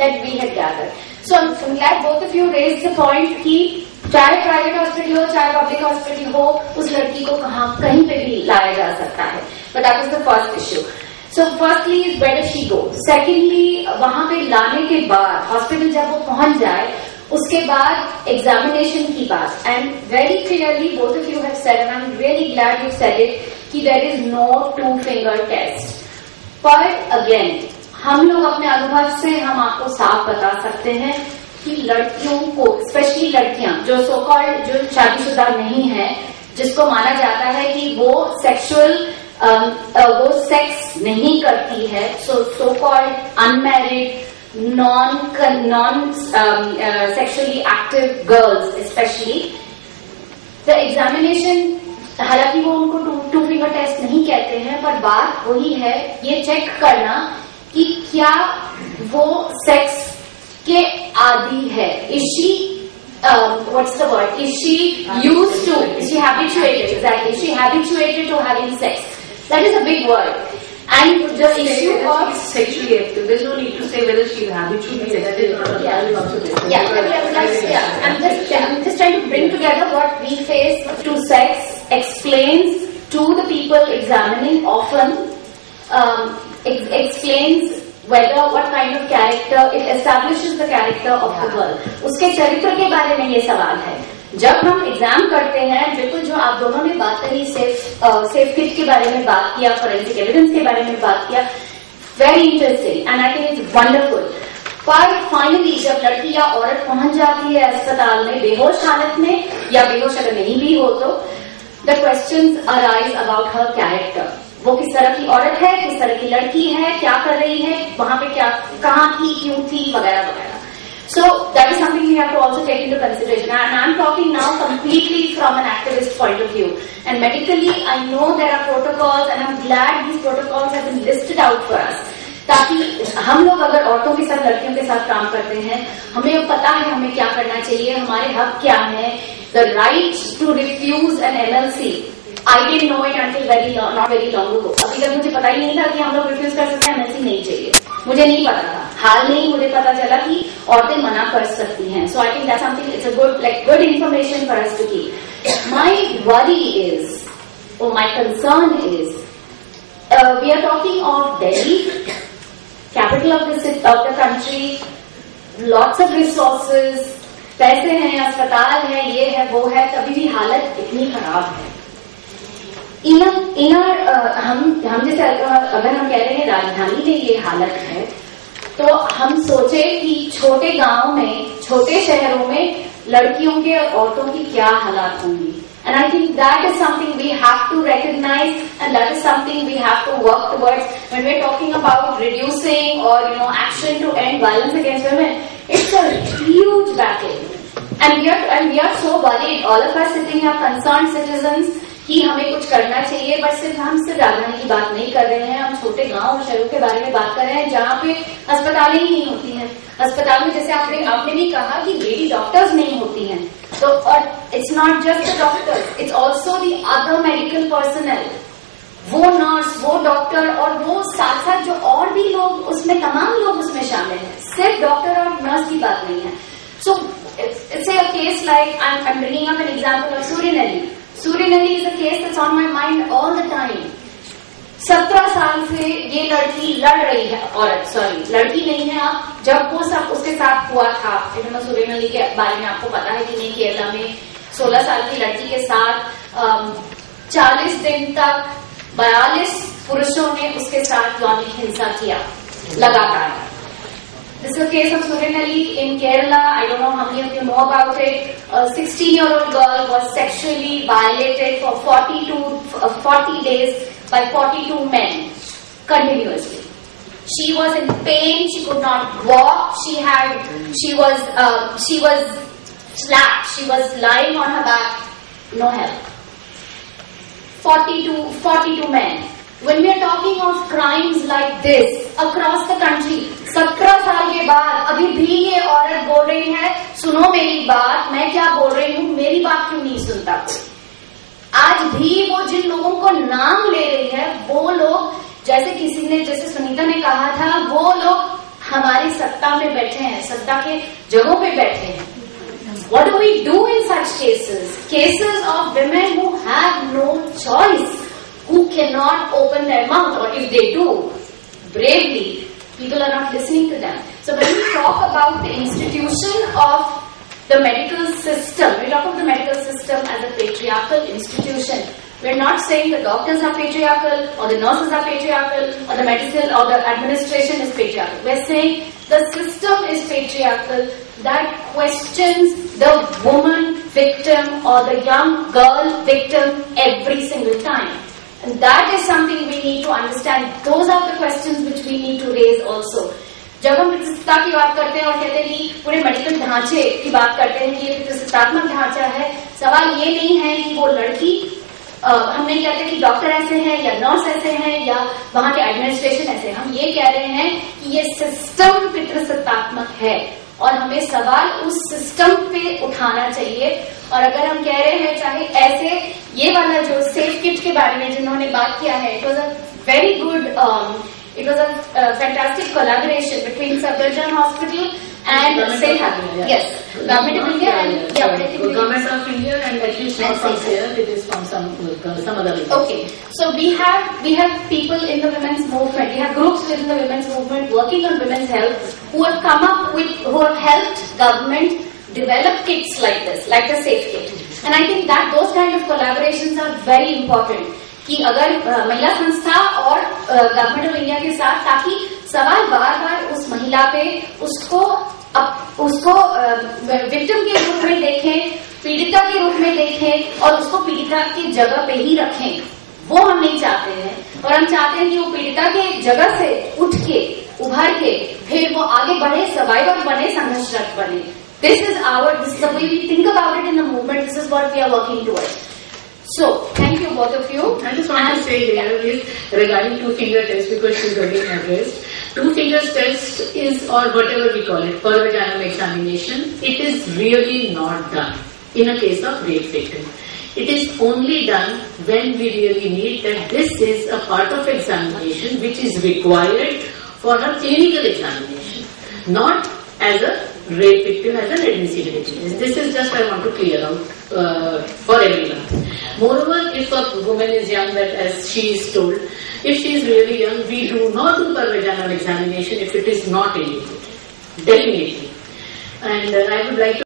that we had gathered. So I'm glad both of you raised the point कि चाहे private hospital हो चाहे public hospital हो, उस लड़की को कहीं पे भी लाया जा सकता है. But that was the first issue. So firstly is where does she go? Secondly, वहां पे लाने के बाद हॉस्पिटल जब वो पहुंच जाए, उसके बाद एग्जामिनेशन की बात. And very clearly both of you have said, and I'm really glad you said it, कि there is no 2-finger test. पर अगेन हम लोग अपने अनुभव से हम आपको साफ बता सकते हैं कि लड़कियों को, स्पेशली लड़कियां जो सो कॉल्ड जो शादीशुदा नहीं है, जिसको माना जाता है कि वो सेक्सुअल वो सेक्स नहीं करती है, so called unmarried non sexually active girls specially, the examination, हालांकि वो उनको 2-finger टेस्ट नहीं कहते हैं, पर बात वही है ये चेक करना कि क्या वो सेक्स के आदी है. Is she what's the word, is she used to, is she habituated, exactly, is she habituated to having sex. That is a big word. And the issue of sexually active, there's no need to say whether she's habitually active or not. I'm just trying to bring together what we face to sex, explains to the people examining often, explains whether what kind of character, it establishes the character of the girl. उसके चरित्र के बारे में ये सवाल है. जब हम एग्जाम करते हैं, बिल्कुल जो आप दोनों ने बात करी, सेफ किट के बारे में बात किया, फोरेंसिक एविडेंस के बारे में बात किया, very interesting and I think it's wonderful. पर फाइनली जब लड़की या औरत पहुंच जाती है अस्पताल में बेहोश हालत में, या बेहोश अगर नहीं भी हो तो, the questions arise about her character. वो किस तरह की औरत है, किस तरह की लड़की है, क्या कर रही है, वहां पे क्या, कहाँ थी, क्यों थी, वगैरह वगैरह. So that is something we have to also take into consideration. And I'm talking now completely from an activist point of view. And medically, I know there are protocols, and I'm glad these protocols have been listed out for us. ताकि हम लोग अगर औरतों के साथ, लड़कियों के साथ काम करते हैं, हमें पता है हमें क्या करना चाहिए, हमारे हक क्या है. The right to refuse an MLC. I didn't know it until not very long ago. अभी तक मुझे पता ही नहीं था कि हम लोग रिफ्यूज कर सकते हैं, MLC नहीं चाहिए. मुझे नहीं पता था. हाल में ही मुझे पता चला कि औरतें मना कर सकती हैं. So I think that's something, it's a good information for us to keep. My worry is, और my concern is, we are talking of Delhi, capital of the country, lots of resources, पैसे हैं, अस्पताल है, ये है, वो है, तभी भी हालत इतनी खराब है. हम जैसे अगर हम कह रहे हैं राजधानी में ये हालत है, तो हम सोचे कि छोटे गांव में, छोटे शहरों में लड़कियों के और औरतों की क्या हालात होंगी. And I think that is something we have to recognize, and that is something we have to work towards when we're talking about reducing or action to end violence against women. It's a huge battle, and we are so worried, all of us sitting here, concerned citizens, कि हमें कुछ करना चाहिए. बट हम सिर्फ राजधानी की बात नहीं कर रहे हैं, हम छोटे गांव और शहरों के बारे में बात कर रहे हैं जहाँ पे अस्पतालें ही नहीं होती हैं. अस्पताल में जैसे आपने भी कहा कि लेडी डॉक्टर्स नहीं होती हैं, तो और it's not just the doctors, it's also the other medical personnel, वो नर्स, वो डॉक्टर, और वो साथ साथ जो और भी लोग उसमें, तमाम लोग उसमें शामिल हैं, सिर्फ डॉक्टर और नर्स की बात नहीं है. So it's a case like I am bringing up an example of Suryanelli. Surinali is a case that's on my mind all the time. 17 साल से ये लड़की लड़ रही है, औरत, लड़की नहीं है. आप जब वो सब उसके साथ हुआ था, सूर्यनली के बारे में आपको पता है कि नहीं, केरला में 16 साल की लड़की के साथ 40 दिन तक 42 पुरुषों ने उसके साथ यौनिक हिंसा किया लगातार. This is a case of Surinali in Kerala. I don't know how many of you know about it. A 16-year-old girl was sexually violated for 40 days by 42 men continuously. She was in pain. She could not walk. She was slapped. She was lying on her back. No help. 42 men. When we are talking of crimes like this across the country, 17 साल के बाद अभी भी ये औरत बोल रही है, सुनो मेरी बात, मैं क्या बोल रही हूँ, मेरी बात क्यों नहीं सुनता कोई. आज भी वो जिन लोगों को नाम ले रही है, वो लोग, जैसे सुनीता ने कहा था, वो लोग हमारी सत्ता में बैठे हैं, सत्ता के जगहों पे बैठे हैं. What do we do in such cases? Cases of women who have no choice, who cannot open their mouth, or if they do, bravely, people are not listening to them. So when we talk about the institution of the medical system, we talk of the medical system as a patriarchal institution. We're not saying the doctors are patriarchal, or the nurses are patriarchal, or the medical or the administration is patriarchal. We're saying the system is patriarchal that questions the woman victim or the young girl victim every single time. And that is something we need to understand. Those are the questions which we need to raise also. जब हम पितृसत्ता की बात करते हैं और कहते हैं कि पूरे मेडिकल ढांचे की बात करते हैं कि ये पितृसत्तात्मक ढांचा है, सवाल ये नहीं है कि वो लड़की, हम नहीं कहते कि डॉक्टर ऐसे हैं या नर्स ऐसे हैं या वहां के एडमिनिस्ट्रेशन ऐसे हैं. हम ये कह रहे हैं कि ये सिस्टम पितृसत्तात्मक है और हमें सवाल उस सिस्टम पे उठाना चाहिए. और अगर हम कह रहे हैं चाहे ऐसे ये वाला जो सेफ किट के बारे में जिन्होंने बात किया है, it was a very good, it was a fantastic collaboration between Safdarjung Hospital and Sehat. Yes, Government of India and Government of India and at least not from Sehat, it is from some other place. Okay, so we have people in the women's movement. We have groups within the women's movement working on women's health who have come up with, who have helped government develop kits like this, like the Safe Kit. And I think that those kind of collaborations are very important. कि अगर महिला संस्था और government of India के साथ, ताकि सवाल बार बार उस महिला पे उसको विक्टिम के रूप में देखें, पीड़िता के रूप में देखें और उसको पीड़िता की जगह पे ही रखें, वो हम नहीं चाहते हैं. और हम चाहते हैं कि वो पीड़िता के जगह से उठ के उभर के फिर वो आगे बढ़े, सर्वाइवर बने, संघर्षरत बने. This is the way we think about it in the movement. This is what we are working towards. So, thank you both of you. I just want to say here is regarding two-finger test, because she's already addressed. Two-finger test is, or whatever we call it, per vaginal examination, it is really not done in a case of rape victim. It is only done when we really need that this is a part of examination which is required for a clinical examination, not as a rape victim, as an admissibility. This is just I want to clear out for everyone. Moreover, if a woman is young, that as she is told, if she is really young, we do not do per vaginal examination if it is not indicated. Definitely. And I would like to